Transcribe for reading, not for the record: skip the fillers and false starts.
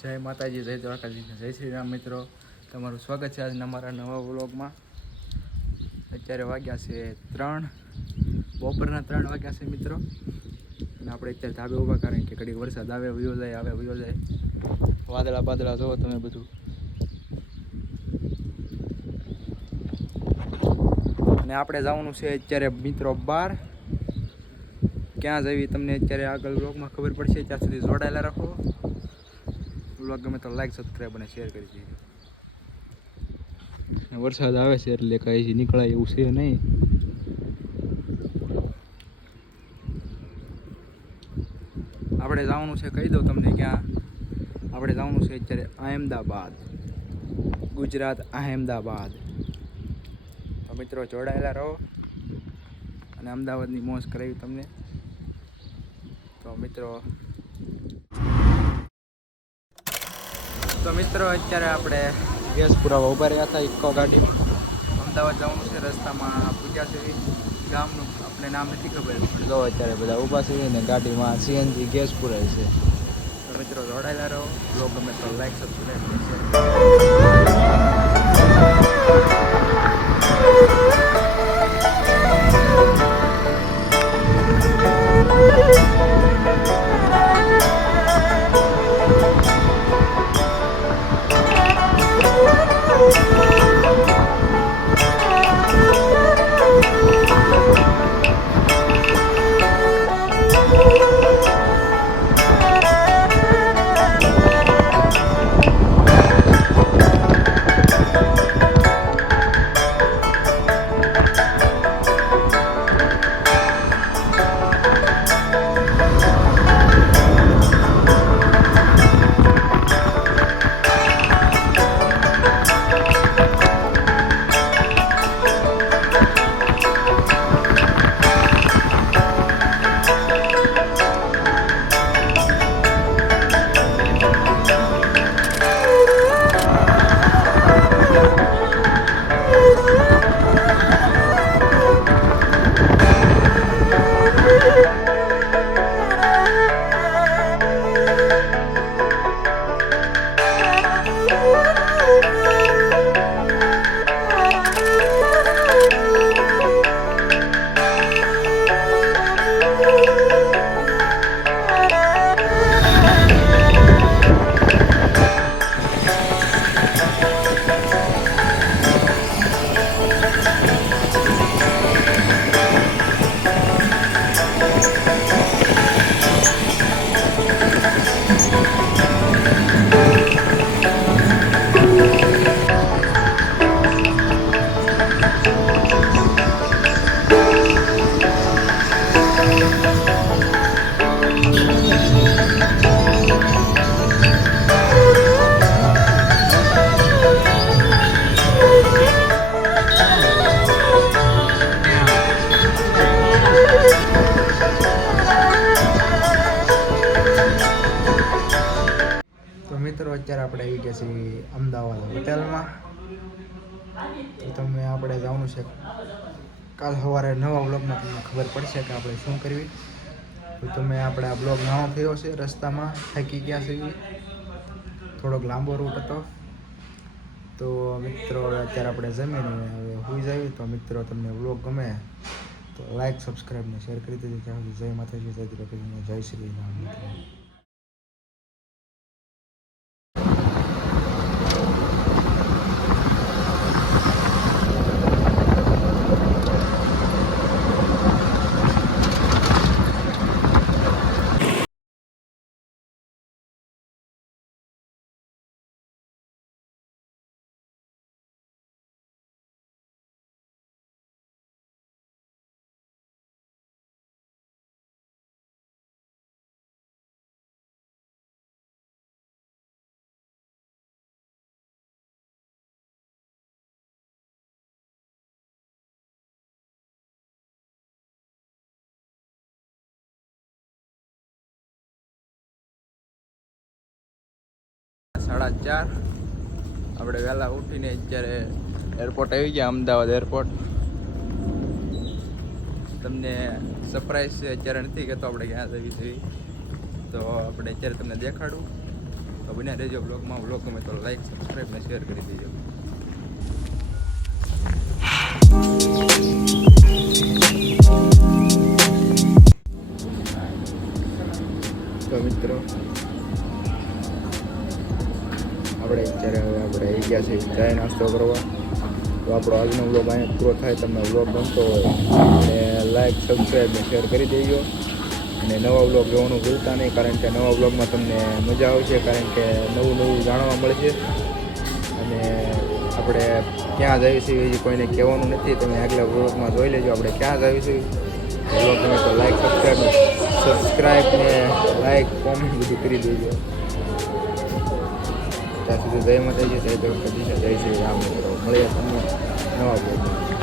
જય માતાજી, જય દ્વારકાજી, જય શ્રી રામ. મિત્રો, તમારું સ્વાગત છે આજના અમારા નવા વ્લોગમાં. અત્યારે વાગ્યા છે 3, બપોરના 3 વાગ્યા છે મિત્રો. અને આપણે અત્યારે ધાબે ઊભા, કારણ કે ઘડીક વરસાદ આવે વયો જાય, આવે વયો જાય. વાદળા બાદળા જોવો તમે બધું. અને આપણે જવાનું છે અત્યારે મિત્રો બહાર. ક્યાં જઈએ તમને અત્યારે આગળ વ્લોગમાં ખબર પડશે. ત્યાં સુધી જોડાયેલા રાખો. વ્લોગ ગમે તો લાઈક, સબસ્ક્રાઈબ અને શેર કરી દીજો. વરસાદ આવે છે એટલે કઈ નીકળાય એવું છે નહીં. આપણે જવાનું છે, કહી દઉં તમને ક્યાં. આપણે જવાનું છે અત્યારે અહેમદાબાદ, ગુજરાત અહેમદાબાદ. તો મિત્રો જોડાયેલા રહો અને અમદાવાદની મોજ કરાવી તમને. તો મિત્રો અત્યારે આપણે ગેસ પુરાવા ઊભા રહ્યા હતા ઇકો ગાડીમાં. અમદાવાદ જવાનું છે, રસ્તામાં પૂજ્યા છે ગામનું, આપણે નામ નથી ખબર. જો અત્યારે બધા ઊભા છે ને ગાડીમાં સીએનજી ગેસ પુરાય છે. તો મિત્રો જોડાયેલા રહો. બ્લોગ ગમે તો લાઈક, સબસ્ક્રાઈબ અને શેર. મિત્રો અત્યારે આપણે આવી ગયા છીએ અમદાવાદ હોટેલમાં. તો તમે આપણે જવાનું છે કાલ સવારે નવા બ્લોગમાં તમને ખબર પડશે કે આપણે શું કરવી. તો તમે આપણે આ બ્લોગ નાનો થયો છે, રસ્તામાં થાકી ગયા છે, થોડોક લાંબો રૂટ હતો. તો મિત્રો અત્યારે આપણે જમીને હવે સુઈ જઈએ. તો મિત્રો તમને બ્લોગ ગમે તો લાઈક, સબસ્ક્રાઈબ ને શેર કરી દેજો. ત્યાં સુધી જય માતાજી, જય દ્વારકાધીશ, જય શ્રી રામ. મિત્રો સાડા 4 આપણે વહેલા ઉઠીને અત્યારે એરપોર્ટ આવી ગયા, અમદાવાદ એરપોર્ટ. તમને સરપ્રાઈઝ છે, અત્યારે નથી કહેતો આપણે ક્યાં જઈએ છીએ. તો આપણે અત્યારે તમને દેખાડું. તો બન્યા રહેજો બ્લોગમાં. બ્લોગ ગમે તો લાઈક, સબસ્ક્રાઈબ ને શેર કરી દેજો. તો મિત્રો આપણે અત્યારે હવે આપણે આવી ગયા છીએ ચાય નાસ્તો કરવા. તો આપણો આજનો વ્લોગ અહીંયા પૂરો થાય. તમને વ્લોગ ગમતો હોય અને લાઈક, સબસ્ક્રાઈબ ને શેર કરી દેજો. અને નવા વ્લોગ જોવાનું ભૂલતા નહીં, કારણ કે નવા વ્લોગમાં તમને મજા આવશે, કારણ કે નવું જાણવા મળશે. અને આપણે ક્યાં જઈએ છીએ એ કોઈને કહેવાનું નથી, તમે આગલા વ્લોગમાં જોઈ લેજો આપણે ક્યાં જઈએ છીએ. વ્લોગ તમે તો લાઈક, સબસ્ક્રાઈબ ને લાઈક, કોમેન્ટ બધું કરી દેજો. ત્યાં સુધી જય માતાજી, જય શ્રી રામ. મળીએ તમને નવા વ્લોગમાં.